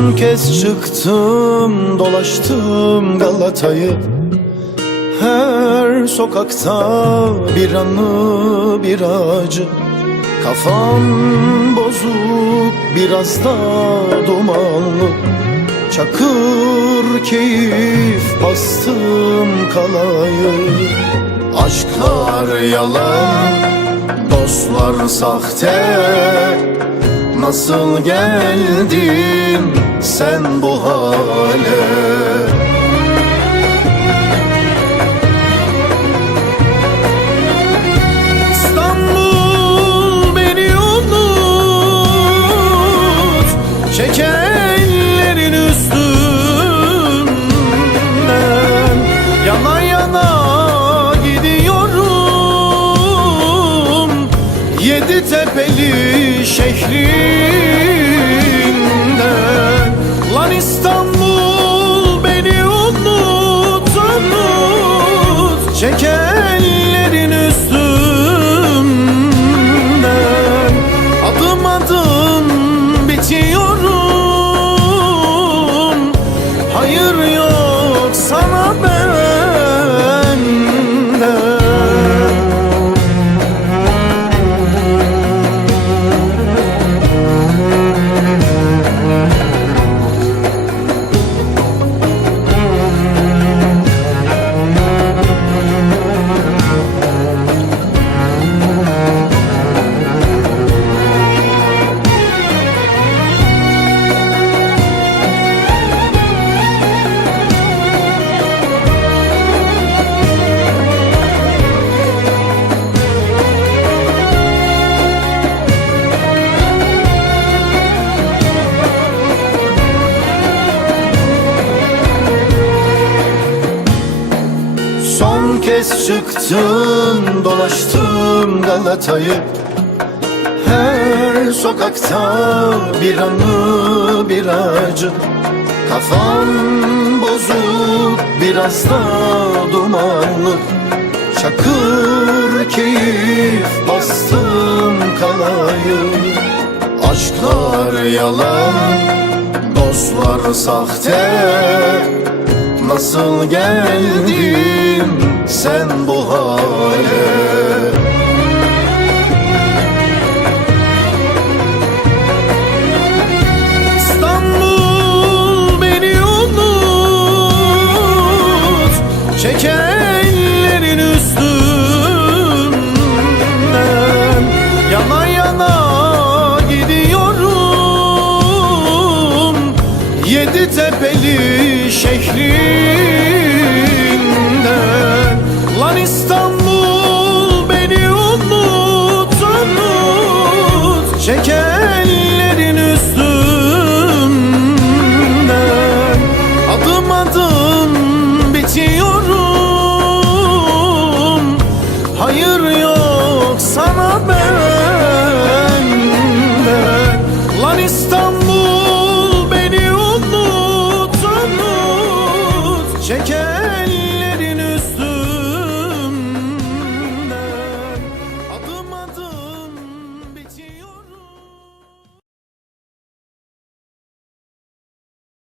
Son kez çıktım, dolaştım Galata'yı. Her sokakta bir anı, bir acı. Kafam bozuk, biraz da dumanlı. Çakır keyif bastım kalayı. Aşklar yalan, dostlar sahte. Nasıl geldin sen bu hale? İstanbul beni unut, çek ellerin üstümden. Yana yana gidiyorum yedi tepeli şehrinden. Lan İstanbul beni unut, unut, çek ellerin üstümden. Adım adım bitiyorum, hayır yok sana benden. Son kez çıktım, dolaştım Galata'yı. Her sokakta bir anı, bir acı. Kafam bozuk, biraz da dumanlı. Çakır keyif bastım kalayı. Aşklar yalan, dostlar sahte. Nasıl geldin sen bu hale? İstanbul beni unut, çek